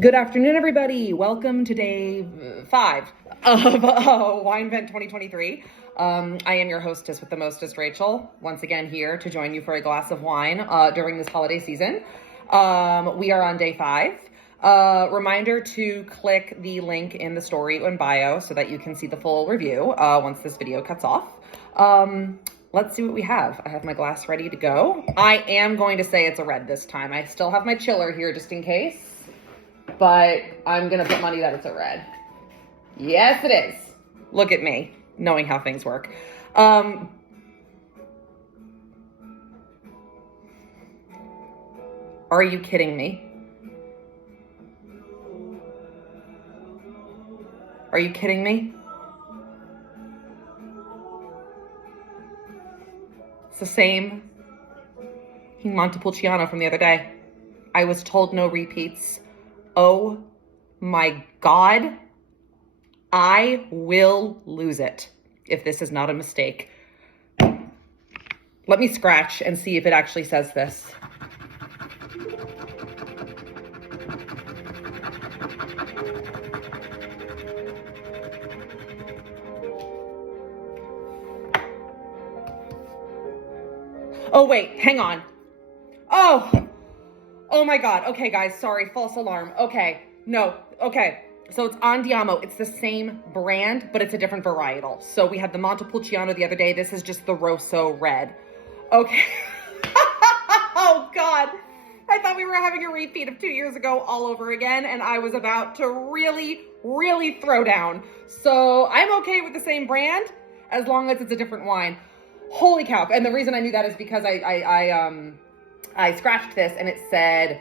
Good afternoon, everybody. Welcome to day 5 of Winevent 2023. I am your hostess with the mostest, Rachel, once again here to join you for a glass of wine during this holiday season. We are on day 5. Reminder to click the link in the story and bio so that you can see the full review once this video cuts off. Let's see what we have. I have my glass ready to go. I am going to say it's a red this time. I still have my chiller here just in case, but I'm gonna put money that it's a red. Yes, it is. Look at me, knowing how things work. Are you kidding me? Are you kidding me? It's the same Montepulciano from the other day. I was told no repeats. Oh my God. I will lose it if this is not a mistake. Let me scratch and see if it actually says this. Oh, wait, hang on. Oh my God. Okay, guys, sorry, false alarm. Okay, no, okay. So it's Andiamo. It's the same brand, but it's a different varietal. So we had the Montepulciano the other day. This is just the Rosso Red. Okay. Oh God. I thought we were having a repeat of 2 years ago all over again, and I was about to really, really throw down. So I'm okay with the same brand as long as it's a different wine. Holy cow. And the reason I knew that is because I scratched this and it said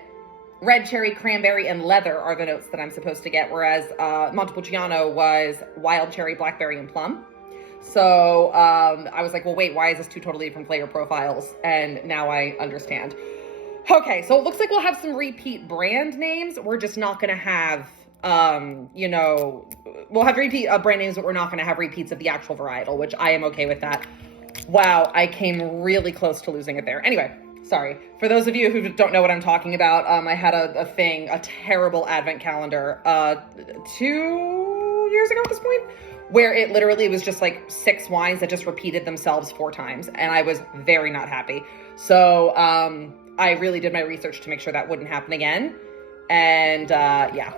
red cherry, cranberry, and leather are the notes that I'm supposed to get, whereas Montepulciano was wild cherry, blackberry, and plum. So I was like, well, wait, why is this two totally different flavor profiles? And now I understand. Okay, so it looks like we'll have some repeat brand names. We're just not going to have, we'll have repeat brand names, but we're not going to have repeats of the actual varietal, which I am okay with that. Wow, I came really close to losing it there. Anyway, sorry. For those of you who don't know what I'm talking about, I had a terrible advent calendar 2 years ago at this point, where it literally was just like 6 wines that just repeated themselves 4 times, and I was very not happy. So I really did my research to make sure that wouldn't happen again. And yeah.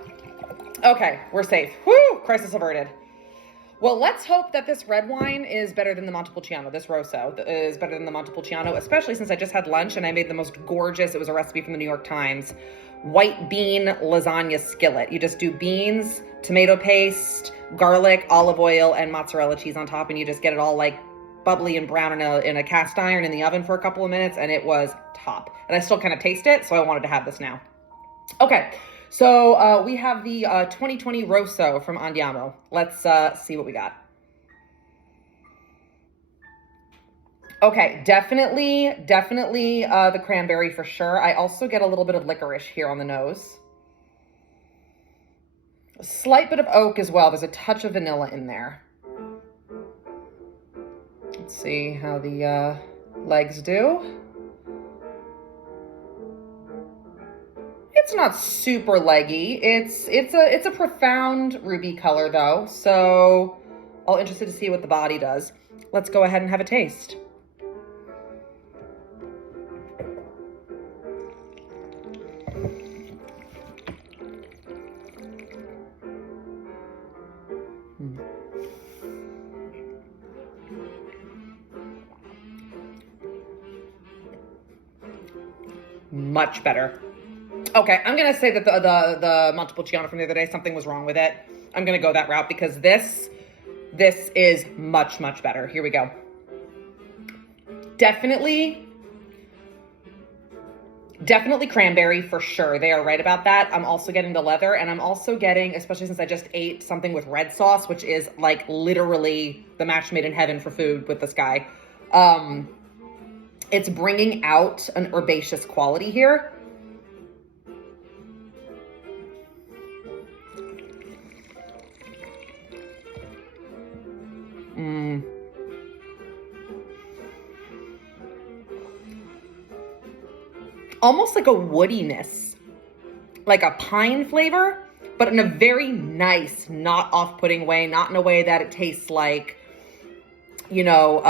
Okay, we're safe. Whew, crisis averted. Well, let's hope that this red wine is better than the Montepulciano. This Rosso is better than the Montepulciano, especially since I just had lunch and I made the most gorgeous, it was a recipe from the New York Times, white bean lasagna skillet. You just do beans, tomato paste, garlic, olive oil, and mozzarella cheese on top, and you just get it all like bubbly and brown in a cast iron in the oven for a couple of minutes, and it was top. And I still kind of taste it, so I wanted to have this now. Okay. So we have the 2020 Rosso from Andiamo. Let's see what we got. Okay, definitely the cranberry for sure. I also get a little bit of licorice here on the nose. A slight bit of oak as well. There's a touch of vanilla in there. Let's see how the legs do. It's not super leggy. It's a profound ruby color though, so I'm interested to see what the body does. Let's go ahead and have a taste. Much better. Okay, I'm going to say that the Montepulciano from the other day, something was wrong with it. I'm going to go that route because this is much, much better. Here we go. Definitely cranberry for sure. They are right about that. I'm also getting the leather, and I'm also getting, especially since I just ate something with red sauce, which is like literally the match made in heaven for food with this guy. It's bringing out an herbaceous quality here. Almost like a woodiness like a pine flavor, but in a very nice, not off-putting way, not in a way that it tastes like, you know,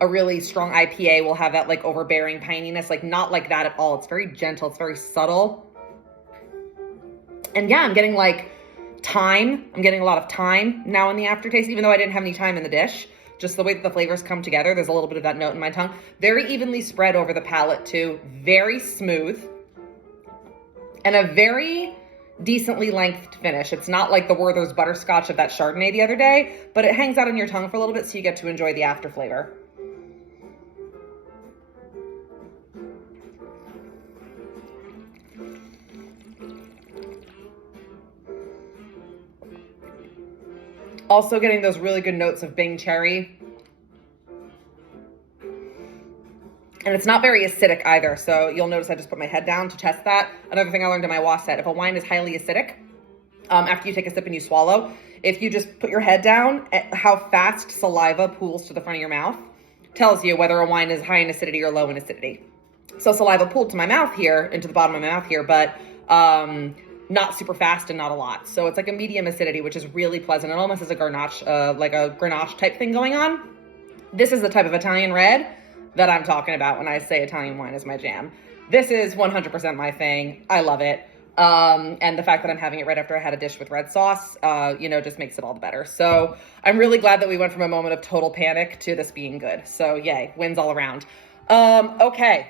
a really strong IPA will have that like overbearing pininess, like not like that at all. It's very gentle, it's very subtle. And yeah, I'm getting like thyme. I'm getting a lot of thyme now in the aftertaste, even though I didn't have any thyme in the dish. Just the way that the flavors come together, there's a little bit of that note in my tongue. Very evenly spread over the palate too. Very smooth. And a very decently lengthed finish. It's not like the Werther's butterscotch of that Chardonnay the other day, but it hangs out on your tongue for a little bit so you get to enjoy the after flavor. Also getting those really good notes of Bing cherry. And it's not very acidic either, so you'll notice I just put my head down to test that. Another thing I learned in my WA set, if a wine is highly acidic, after you take a sip and you swallow, if you just put your head down, how fast saliva pools to the front of your mouth tells you whether a wine is high in acidity or low in acidity. So saliva pooled to my mouth here, into the bottom of my mouth here, but not super fast and not a lot. So it's like a medium acidity, which is really pleasant. It almost has a Grenache, like a Grenache type thing going on. This is the type of Italian red that I'm talking about when I say Italian wine is my jam. This is 100% my thing. I love it. And the fact that I'm having it right after I had a dish with red sauce, you know, just makes it all the better. So I'm really glad that we went from a moment of total panic to this being good. So yay, wins all around. Okay.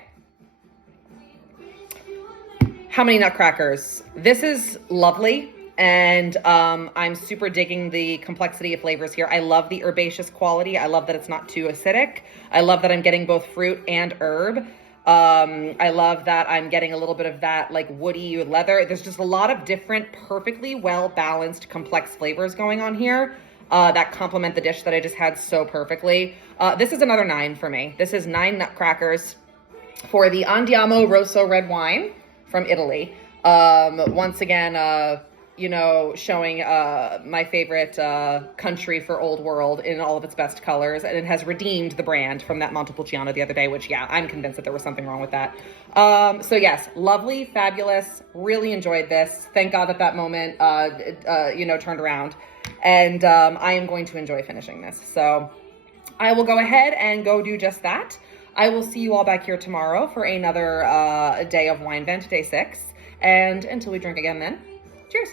How many nutcrackers? This is lovely. And I'm super digging the complexity of flavors here. I love the herbaceous quality. I love that it's not too acidic. I love that I'm getting both fruit and herb. I love that I'm getting a little bit of that like woody leather. There's just a lot of different, perfectly well-balanced, complex flavors going on here that complement the dish that I just had so perfectly. This is another 9 for me. This is 9 nutcrackers for the Andiamo Rosso red wine from Italy. Once again, you know, showing my favorite country for Old World in all of its best colors. And it has redeemed the brand from that Montepulciano the other day, which, yeah, I'm convinced that there was something wrong with that. So yes, lovely, fabulous, really enjoyed this. Thank God that moment, you know, turned around. And I am going to enjoy finishing this. So I will go ahead and go do just that. I will see you all back here tomorrow for another day of Winevent, day 6. And until we drink again then, cheers.